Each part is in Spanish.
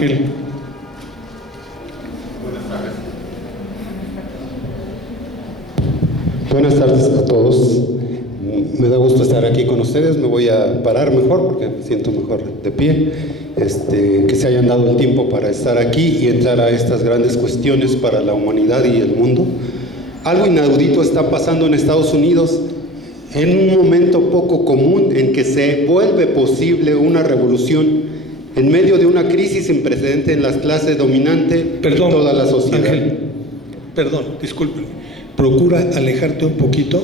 Ángel. Buenas tardes a todos. Me da gusto estar aquí con ustedes. Me voy a parar mejor porque me siento mejor de pie. Que se hayan dado el tiempo para estar aquí y entrar a estas grandes cuestiones para la humanidad y el mundo. Algo inaudito está pasando en Estados Unidos en un momento poco común en que se vuelve posible una revolución en medio de una crisis sin precedente en las clases dominantes de toda la sociedad. Ángel, perdón, disculpe. Procura alejarte un poquito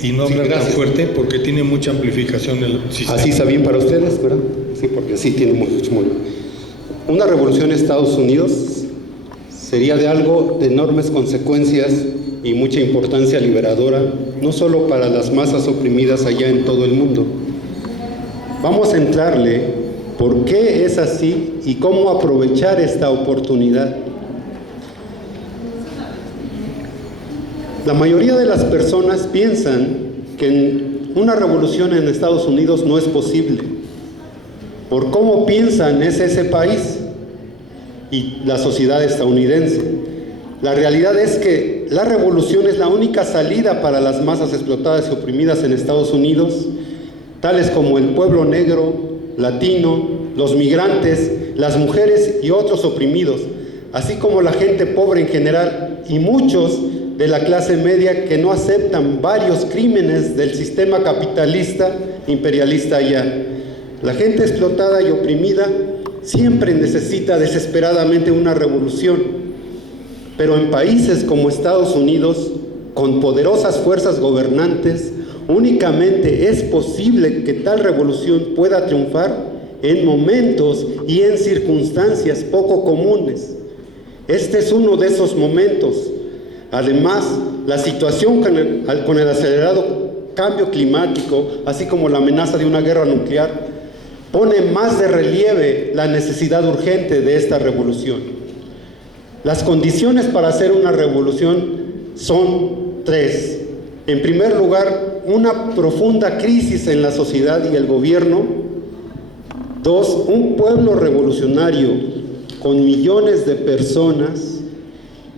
y no hablar tan fuerte porque tiene mucha amplificación el sistema. Así está bien para ustedes, ¿verdad? Sí, porque sí tiene mucho. Una revolución en Estados Unidos sería de algo de enormes consecuencias y mucha importancia liberadora, no solo para las masas oprimidas allá en todo el mundo. Vamos a entrarle por qué es así y cómo aprovechar esta oportunidad. La mayoría de las personas piensan que una revolución en Estados Unidos no es posible. Por cómo piensan es ese país y la sociedad estadounidense. La realidad es que la revolución es la única salida para las masas explotadas y oprimidas en Estados Unidos, tales como el pueblo negro, latino, los migrantes, las mujeres y otros oprimidos, así como la gente pobre en general y muchos de la clase media que no aceptan varios crímenes del sistema capitalista imperialista allá. La gente explotada y oprimida siempre necesita desesperadamente una revolución, pero en países como Estados Unidos, con poderosas fuerzas gobernantes, únicamente es posible que tal revolución pueda triunfar en momentos y en circunstancias poco comunes. Este es uno de esos momentos. Además, la situación con el acelerado cambio climático, así como la amenaza de una guerra nuclear, pone más de relieve la necesidad urgente de esta revolución. Las condiciones para hacer una revolución son tres. En primer lugar, una profunda crisis en la sociedad y el gobierno. Dos, un pueblo revolucionario con millones de personas.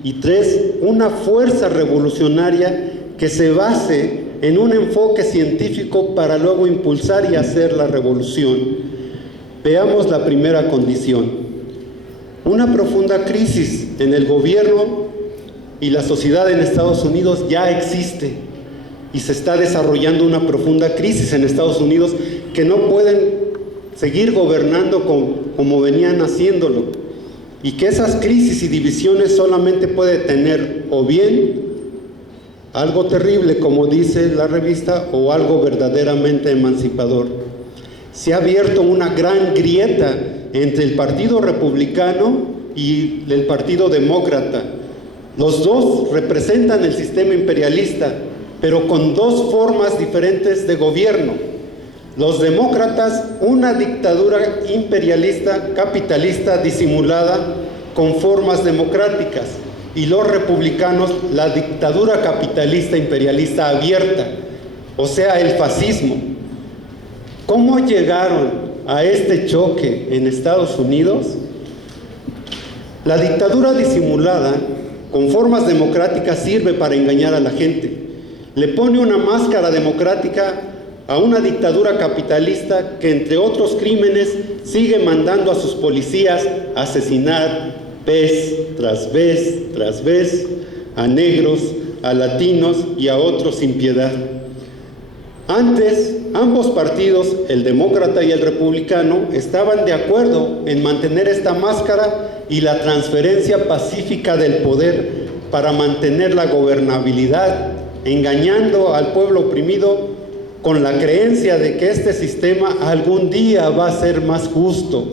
Y tres, una fuerza revolucionaria que se base en un enfoque científico para luego impulsar y hacer la revolución. Veamos la primera condición. Una profunda crisis en el gobierno y la sociedad en Estados Unidos ya existe y se está desarrollando una profunda crisis en Estados Unidos que no pueden seguir gobernando como venían haciéndolo. Y que esas crisis y divisiones solamente puede tener o bien algo terrible, como dice la revista, o algo verdaderamente emancipador. Se ha abierto una gran grieta entre el Partido Republicano y el Partido Demócrata. Los dos representan el sistema imperialista, pero con dos formas diferentes de gobierno. Los demócratas, una dictadura imperialista, capitalista, disimulada con formas democráticas, y los republicanos, la dictadura capitalista imperialista abierta, o sea, el fascismo. ¿Cómo llegaron a este choque en Estados Unidos? La dictadura disimulada con formas democráticas sirve para engañar a la gente. Le pone una máscara democrática a una dictadura capitalista que, entre otros crímenes, sigue mandando a sus policías a asesinar vez tras vez tras vez a negros, a latinos y a otros sin piedad. Antes, ambos partidos, el demócrata y el republicano, estaban de acuerdo en mantener esta máscara y la transferencia pacífica del poder para mantener la gobernabilidad, engañando al pueblo oprimido con la creencia de que este sistema algún día va a ser más justo.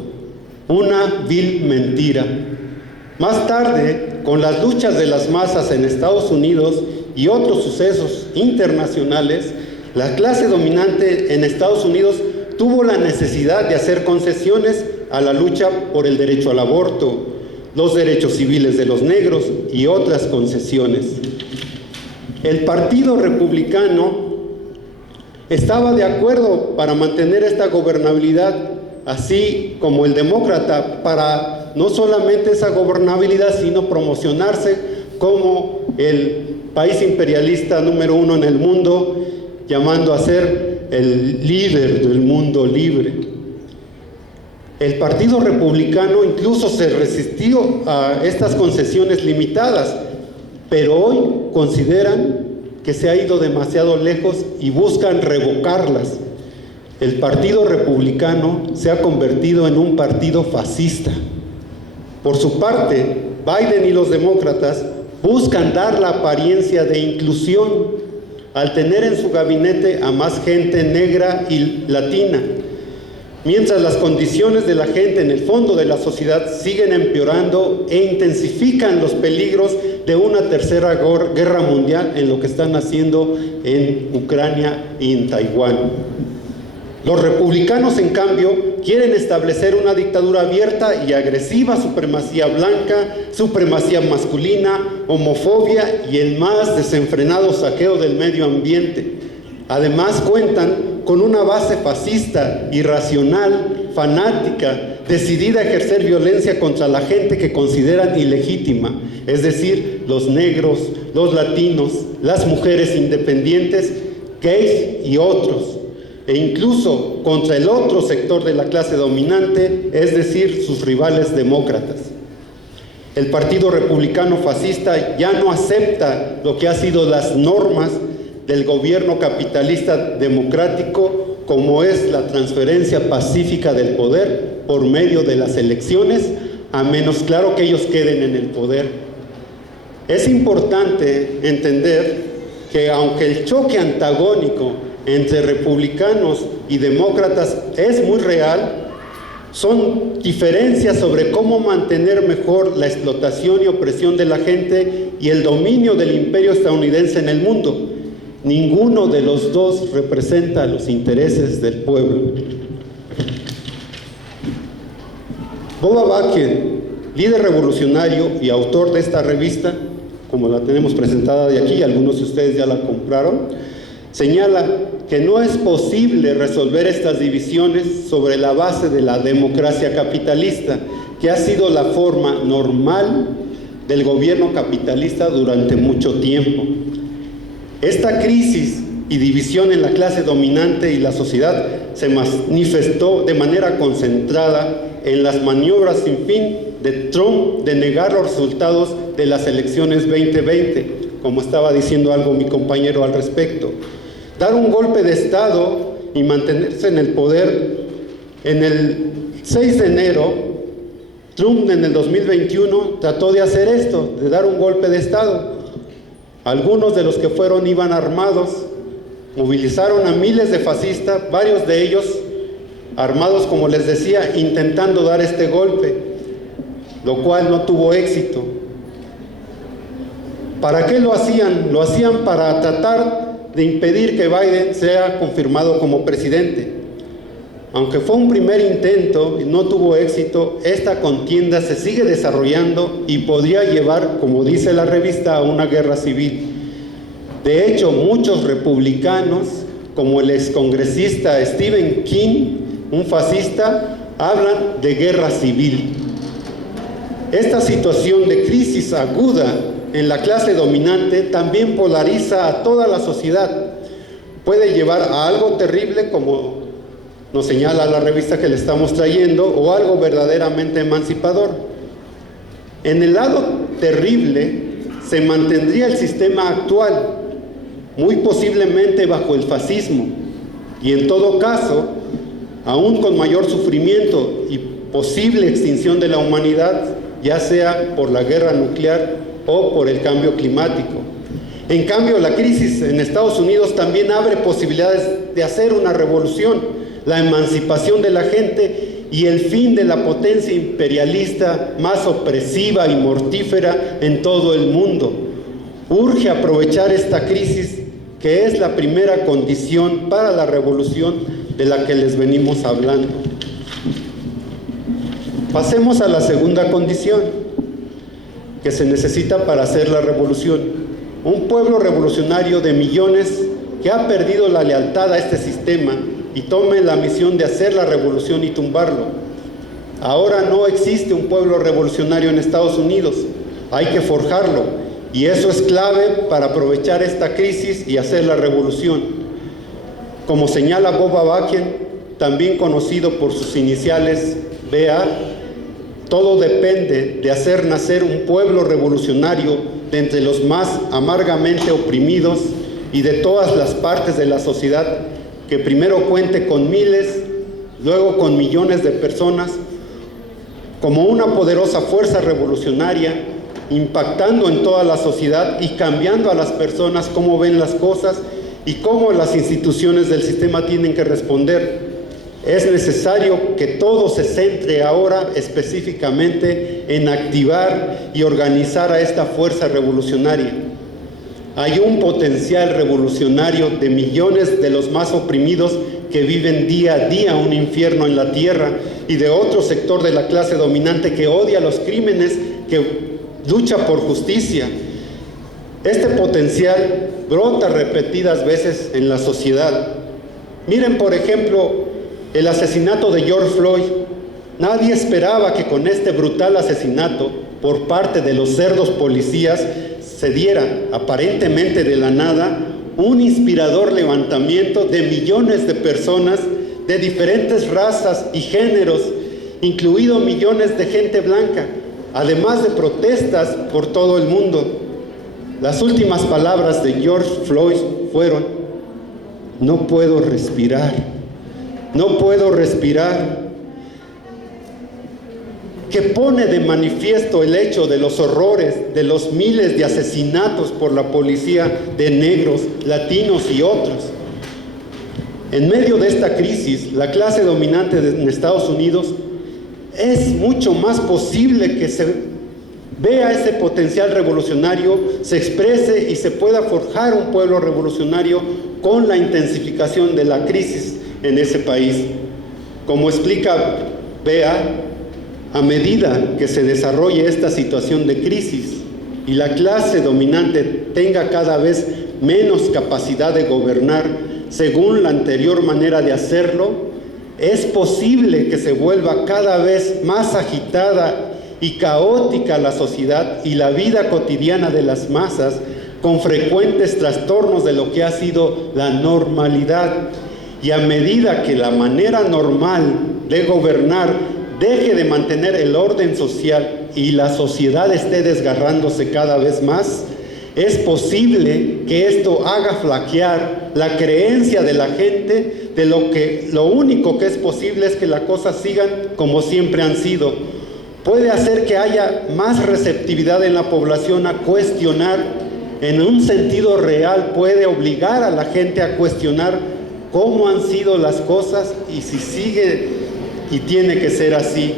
Una vil mentira. Más tarde, con las luchas de las masas en Estados Unidos y otros sucesos internacionales, la clase dominante en Estados Unidos tuvo la necesidad de hacer concesiones a la lucha por el derecho al aborto, los derechos civiles de los negros y otras concesiones. El Partido Republicano estaba de acuerdo para mantener esta gobernabilidad, así como el demócrata para no solamente esa gobernabilidad, sino promocionarse como el país imperialista número 1 en el mundo, llamando a ser el líder del mundo libre. El Partido Republicano incluso se resistió a estas concesiones limitadas, pero hoy consideran que se ha ido demasiado lejos y buscan revocarlas. El Partido Republicano se ha convertido en un partido fascista. Por su parte, Biden y los demócratas buscan dar la apariencia de inclusión al tener en su gabinete a más gente negra y latina, mientras las condiciones de la gente en el fondo de la sociedad siguen empeorando e intensifican los peligros de una tercera guerra mundial en lo que están haciendo en Ucrania y en Taiwán. Los republicanos, en cambio, quieren establecer una dictadura abierta y agresiva, supremacía blanca, supremacía masculina, homofobia y el más desenfrenado saqueo del medio ambiente. Además, cuentan con una base fascista, irracional, fanática, decidida a ejercer violencia contra la gente que consideran ilegítima, es decir, los negros, los latinos, las mujeres independientes, gays y otros, e incluso contra el otro sector de la clase dominante, es decir, sus rivales demócratas. El Partido Republicano Fascista ya no acepta lo que han sido las normas del gobierno capitalista democrático, como es la transferencia pacífica del poder por medio de las elecciones, a menos claro que ellos queden en el poder. Es importante entender que aunque el choque antagónico entre republicanos y demócratas es muy real, son diferencias sobre cómo mantener mejor la explotación y opresión de la gente y el dominio del imperio estadounidense en el mundo. Ninguno de los dos representa los intereses del pueblo. Boba Bakian, líder revolucionario y autor de esta revista, como la tenemos presentada de aquí, algunos de ustedes ya la compraron, señala que no es posible resolver estas divisiones sobre la base de la democracia capitalista, que ha sido la forma normal del gobierno capitalista durante mucho tiempo. Esta crisis y división en la clase dominante y la sociedad se manifestó de manera concentrada en las maniobras sin fin de Trump de negar los resultados de las elecciones 2020, como estaba diciendo algo mi compañero al respecto. Dar un golpe de Estado y mantenerse en el poder. En el 6 de enero, Trump en el 2021 trató de hacer esto, de dar un golpe de Estado. Algunos de los que fueron iban armados, movilizaron a miles de fascistas, varios de ellos armados, como les decía, intentando dar este golpe, lo cual no tuvo éxito. ¿Para qué lo hacían? Lo hacían para tratar de impedir que Biden sea confirmado como presidente. Aunque fue un primer intento y no tuvo éxito, esta contienda se sigue desarrollando y podría llevar, como dice la revista, a una guerra civil. De hecho, muchos republicanos, como el excongresista Stephen King, un fascista, hablan de guerra civil. Esta situación de crisis aguda en la clase dominante también polariza a toda la sociedad. Puede llevar a algo terrible, como nos señala la revista que le estamos trayendo, o algo verdaderamente emancipador. En el lado terrible se mantendría el sistema actual, muy posiblemente bajo el fascismo, y en todo caso, aún con mayor sufrimiento y posible extinción de la humanidad, ya sea por la guerra nuclear o por el cambio climático. En cambio, la crisis en Estados Unidos también abre posibilidades de hacer una revolución, la emancipación de la gente y el fin de la potencia imperialista más opresiva y mortífera en todo el mundo. Urge aprovechar esta crisis, que es la primera condición para la revolución de la que les venimos hablando. Pasemos a la segunda condición que se necesita para hacer la revolución. Un pueblo revolucionario de millones que ha perdido la lealtad a este sistema y tome la misión de hacer la revolución y tumbarlo. Ahora no existe un pueblo revolucionario en Estados Unidos, hay que forjarlo, y eso es clave para aprovechar esta crisis y hacer la revolución. Como señala Bob Avakian, también conocido por sus iniciales BA, todo depende de hacer nacer un pueblo revolucionario de entre los más amargamente oprimidos y de todas las partes de la sociedad, que primero cuente con miles, luego con millones de personas, como una poderosa fuerza revolucionaria, impactando en toda la sociedad y cambiando a las personas cómo ven las cosas y cómo las instituciones del sistema tienen que responder. Es necesario que todo se centre ahora específicamente en activar y organizar a esta fuerza revolucionaria. Hay un potencial revolucionario de millones de los más oprimidos que viven día a día un infierno en la tierra, y de otro sector de la clase dominante que odia los crímenes, que lucha por justicia. Este potencial brota repetidas veces en la sociedad. Miren, por ejemplo, el asesinato de George Floyd. Nadie esperaba que con este brutal asesinato por parte de los cerdos policías se diera, aparentemente de la nada, un inspirador levantamiento de millones de personas de diferentes razas y géneros, incluido millones de gente blanca, además de protestas por todo el mundo. Las últimas palabras de George Floyd fueron: no puedo respirar, no puedo respirar, que pone de manifiesto el hecho de los horrores de los miles de asesinatos por la policía de negros, latinos y otros. En medio de esta crisis, la clase dominante en Estados Unidos es mucho más posible que se vea ese potencial revolucionario, se exprese y se pueda forjar un pueblo revolucionario con la intensificación de la crisis en ese país. Como explica Bea, a medida que se desarrolle esta situación de crisis y la clase dominante tenga cada vez menos capacidad de gobernar según la anterior manera de hacerlo, es posible que se vuelva cada vez más agitada y caótica la sociedad y la vida cotidiana de las masas, con frecuentes trastornos de lo que ha sido la normalidad. Y a medida que la manera normal de gobernar deje de mantener el orden social y la sociedad esté desgarrándose cada vez más, es posible que esto haga flaquear la creencia de la gente de lo único que es posible es que las cosas sigan como siempre han sido. Puede hacer que haya más receptividad en la población a cuestionar, en un sentido real puede obligar a la gente a cuestionar cómo han sido las cosas y si sigue y tiene que ser así.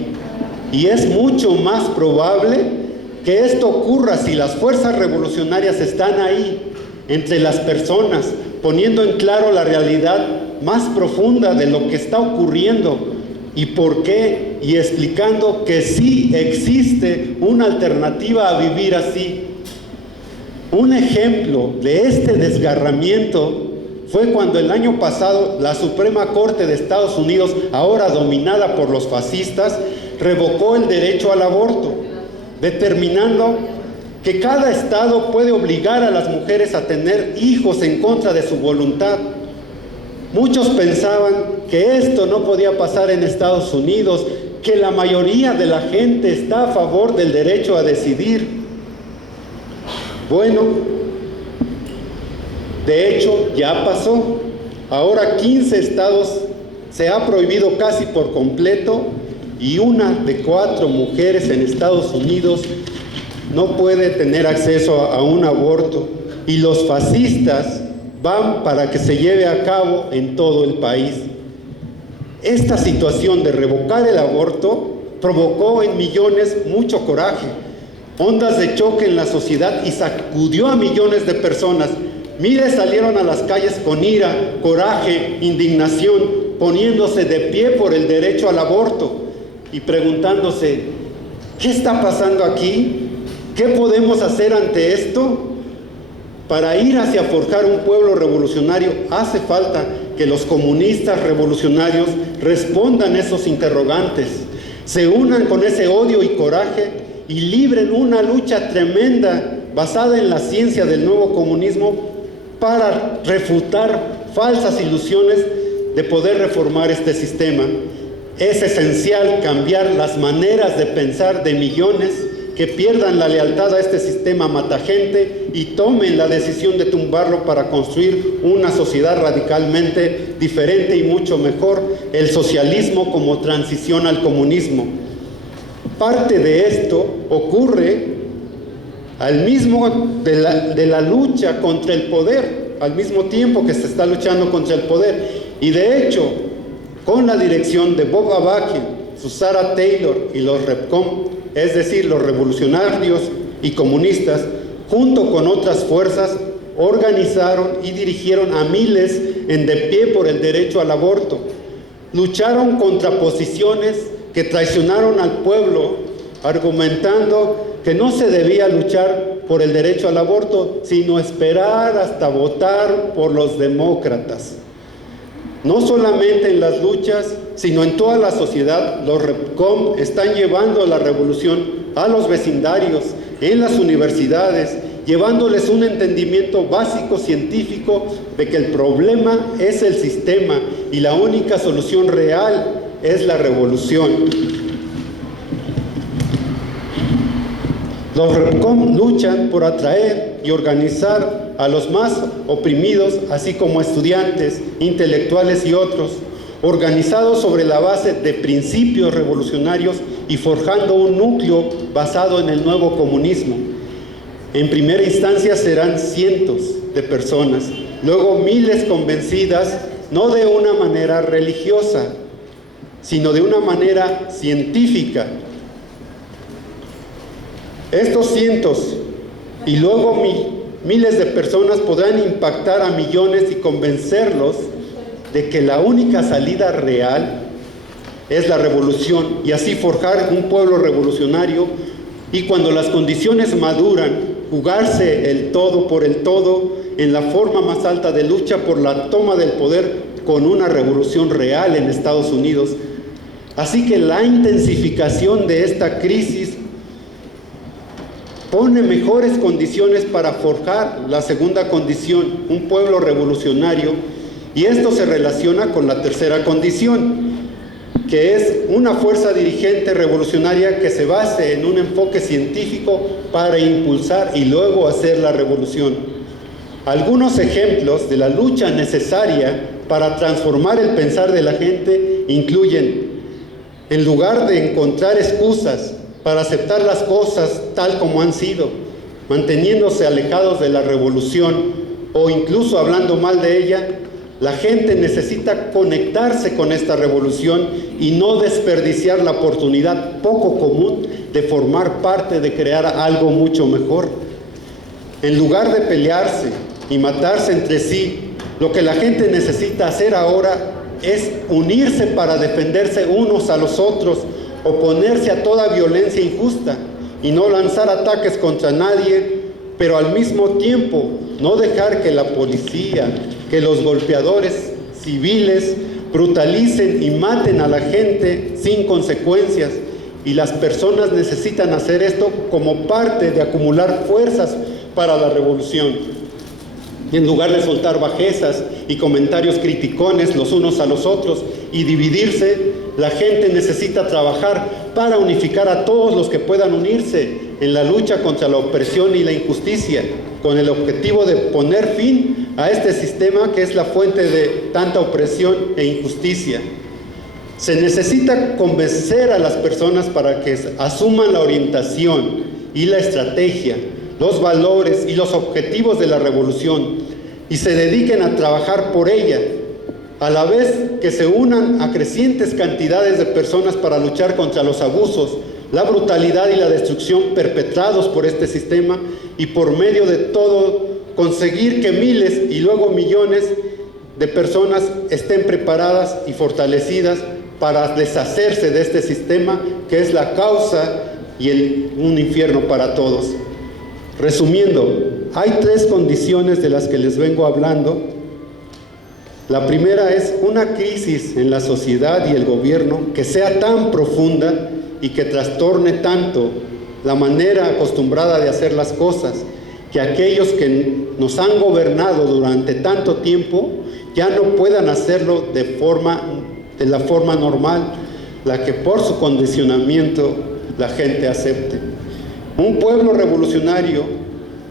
Y es mucho más probable que esto ocurra si las fuerzas revolucionarias están ahí, entre las personas, poniendo en claro la realidad más profunda de lo que está ocurriendo y por qué, y explicando que sí existe una alternativa a vivir así. Un ejemplo de este desgarramiento fue cuando el año pasado la Suprema Corte de Estados Unidos, ahora dominada por los fascistas, revocó el derecho al aborto, determinando que cada estado puede obligar a las mujeres a tener hijos en contra de su voluntad. Muchos pensaban que esto no podía pasar en Estados Unidos, que la mayoría de la gente está a favor del derecho a decidir. Bueno, de hecho ya pasó. Ahora 15 estados se ha prohibido casi por completo y 1 de 4 mujeres en Estados Unidos no puede tener acceso a un aborto, y los fascistas van para que se lleve a cabo en todo el país. Esta situación de revocar el aborto provocó en millones mucho coraje, ondas de choque en la sociedad y sacudió a millones de personas. Miles salieron a las calles con ira, coraje, indignación, poniéndose de pie por el derecho al aborto y preguntándose: ¿qué está pasando aquí? ¿Qué podemos hacer ante esto? Para ir hacia forjar un pueblo revolucionario hace falta que los comunistas revolucionarios respondan esos interrogantes, se unan con ese odio y coraje y libren una lucha tremenda basada en la ciencia del nuevo comunismo para refutar falsas ilusiones de poder reformar este sistema. Es esencial cambiar las maneras de pensar de millones que pierdan la lealtad a este sistema matagente y tomen la decisión de tumbarlo para construir una sociedad radicalmente diferente y mucho mejor, el socialismo como transición al comunismo. Parte de esto ocurre al mismo de la lucha contra el poder, al mismo tiempo que se está luchando contra el poder. Y de hecho, con la dirección de Bob Avakian, Susana Taylor y los REPCOM, es decir, los revolucionarios y comunistas, junto con otras fuerzas, organizaron y dirigieron a miles en de pie por el derecho al aborto. Lucharon contra posiciones que traicionaron al pueblo, argumentando que no se debía luchar por el derecho al aborto, sino esperar hasta votar por los demócratas. No solamente en las luchas, sino en toda la sociedad, los REPCOM están llevando la revolución a los vecindarios, en las universidades, llevándoles un entendimiento básico científico de que el problema es el sistema y la única solución real es la revolución. Los REPCOM luchan por atraer y organizar a los más oprimidos, así como estudiantes, intelectuales y otros, organizados sobre la base de principios revolucionarios y forjando un núcleo basado en el nuevo comunismo. En primera instancia serán cientos de personas, luego miles convencidas, no de una manera religiosa, sino de una manera científica. Estos cientos y luego miles de personas podrán impactar a millones y convencerlos de que la única salida real es la revolución y así forjar un pueblo revolucionario y cuando las condiciones maduran, jugarse el todo por el todo en la forma más alta de lucha por la toma del poder con una revolución real en Estados Unidos. Así que la intensificación de esta crisis pone mejores condiciones para forjar la segunda condición, un pueblo revolucionario, y esto se relaciona con la tercera condición, que es una fuerza dirigente revolucionaria que se base en un enfoque científico para impulsar y luego hacer la revolución. Algunos ejemplos de la lucha necesaria para transformar el pensar de la gente incluyen, en lugar de encontrar excusas para aceptar las cosas tal como han sido, manteniéndose alejados de la revolución o incluso hablando mal de ella, la gente necesita conectarse con esta revolución y no desperdiciar la oportunidad poco común de formar parte de crear algo mucho mejor. En lugar de pelearse y matarse entre sí, lo que la gente necesita hacer ahora es unirse para defenderse unos a los otros, oponerse a toda violencia injusta y no lanzar ataques contra nadie, pero al mismo tiempo no dejar que la policía, que los golpeadores civiles brutalicen y maten a la gente sin consecuencias. Y las personas necesitan hacer esto como parte de acumular fuerzas para la revolución. Y en lugar de soltar bajezas y comentarios criticones los unos a los otros y dividirse, la gente necesita trabajar para unificar a todos los que puedan unirse en la lucha contra la opresión y la injusticia, con el objetivo de poner fin a este sistema que es la fuente de tanta opresión e injusticia. Se necesita convencer a las personas para que asuman la orientación y la estrategia, los valores y los objetivos de la revolución y se dediquen a trabajar por ella, a la vez que se unan a crecientes cantidades de personas para luchar contra los abusos, la brutalidad y la destrucción perpetrados por este sistema y por medio de todo conseguir que miles y luego millones de personas estén preparadas y fortalecidas para deshacerse de este sistema que es la causa y un infierno para todos. Resumiendo, hay tres condiciones de las que les vengo hablando La primera es una crisis en la sociedad y el gobierno que sea tan profunda y que trastorne tanto la manera acostumbrada de hacer las cosas, que aquellos que nos han gobernado durante tanto tiempo ya no puedan hacerlo de la forma normal, la que por su condicionamiento la gente acepte. Un pueblo revolucionario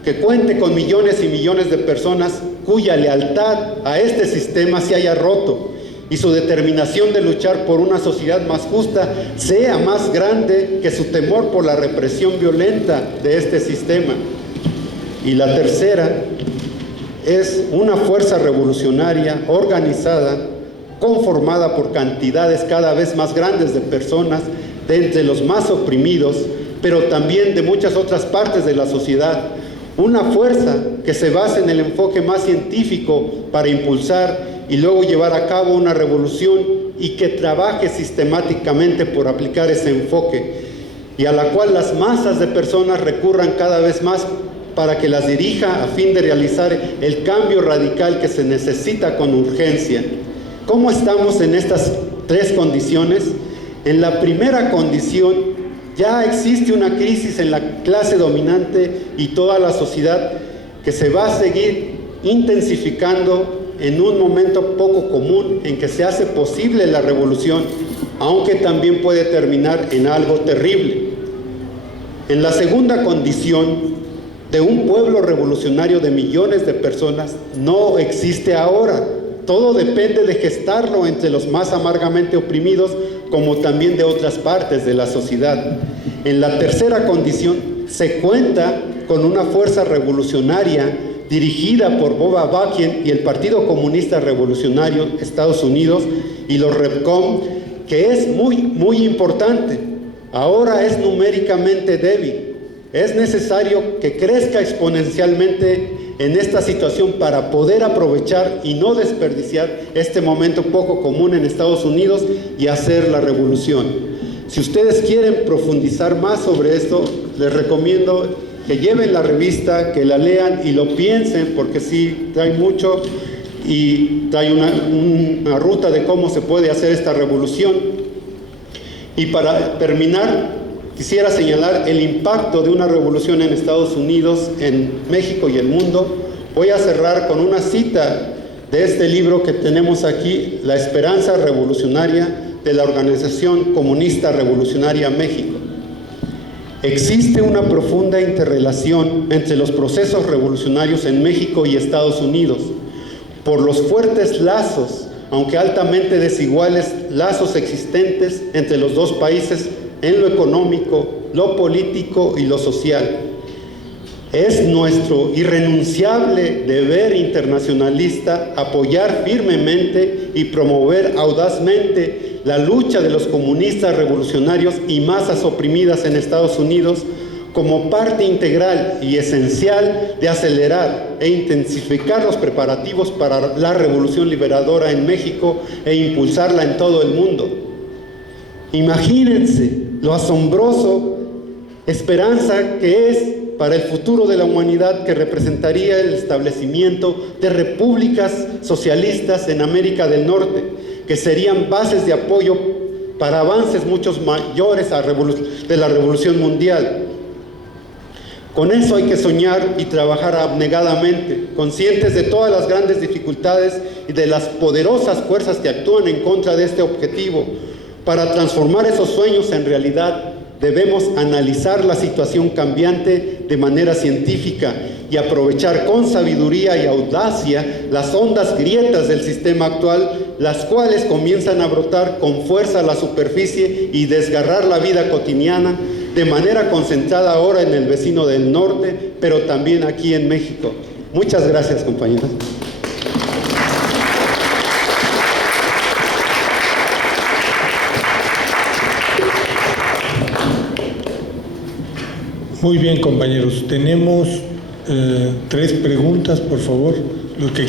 que cuente con millones y millones de personas cuya lealtad a este sistema se haya roto y su determinación de luchar por una sociedad más justa sea más grande que su temor por la represión violenta de este sistema. Y la tercera es una fuerza revolucionaria organizada, conformada por cantidades cada vez más grandes de personas de entre los más oprimidos, pero también de muchas otras partes de la sociedad. Una fuerza que se base en el enfoque más científico para impulsar y luego llevar a cabo una revolución y que trabaje sistemáticamente por aplicar ese enfoque y a la cual las masas de personas recurran cada vez más para que las dirija a fin de realizar el cambio radical que se necesita con urgencia. ¿Cómo estamos en estas tres condiciones? En la primera condición, ya existe una crisis en la clase dominante y toda la sociedad que se va a seguir intensificando en un momento poco común en que se hace posible la revolución, aunque también puede terminar en algo terrible. En la segunda condición, de un pueblo revolucionario de millones de personas, no existe ahora. Todo depende de gestarlo entre los más amargamente oprimidos, como también de otras partes de la sociedad. En la tercera condición, se cuenta con una fuerza revolucionaria dirigida por Bob Avakian y el Partido Comunista Revolucionario Estados Unidos y los REPCOM, que es muy importante. Ahora es numéricamente débil. Es necesario que crezca exponencialmente en esta situación para poder aprovechar y no desperdiciar este momento poco común en Estados Unidos y hacer la revolución. Si ustedes quieren profundizar más sobre esto, les recomiendo que lleven la revista, que la lean y lo piensen, porque sí trae mucho y trae una ruta de cómo se puede hacer esta revolución. Y para terminar, quisiera señalar el impacto de una revolución en Estados Unidos, en México y el mundo. Voy a cerrar con una cita de este libro que tenemos aquí, La Esperanza Revolucionaria, de la Organización Comunista Revolucionaria México. Existe una profunda interrelación entre los procesos revolucionarios en México y Estados Unidos, por los fuertes lazos, aunque altamente desiguales, lazos existentes entre los dos países en lo económico, lo político y lo social. Es nuestro irrenunciable deber internacionalista apoyar firmemente y promover audazmente la lucha de los comunistas revolucionarios y masas oprimidas en Estados Unidos como parte integral y esencial de acelerar e intensificar los preparativos para la revolución liberadora en México e impulsarla en todo el mundo. Imagínense lo asombroso esperanza que es para el futuro de la humanidad que representaría el establecimiento de repúblicas socialistas en América del Norte, que serían bases de apoyo para avances muchos mayores de la revolución mundial. Con eso hay que soñar y trabajar abnegadamente, conscientes de todas las grandes dificultades y de las poderosas fuerzas que actúan en contra de este objetivo. Para transformar esos sueños en realidad, debemos analizar la situación cambiante de manera científica y aprovechar con sabiduría y audacia las hondas grietas del sistema actual, las cuales comienzan a brotar con fuerza a la superficie y desgarrar la vida cotidiana, de manera concentrada ahora en el vecino del norte, pero también aquí en México. Muchas gracias, compañeros. Muy bien, compañeros. Tenemos 3 preguntas, por favor. Los que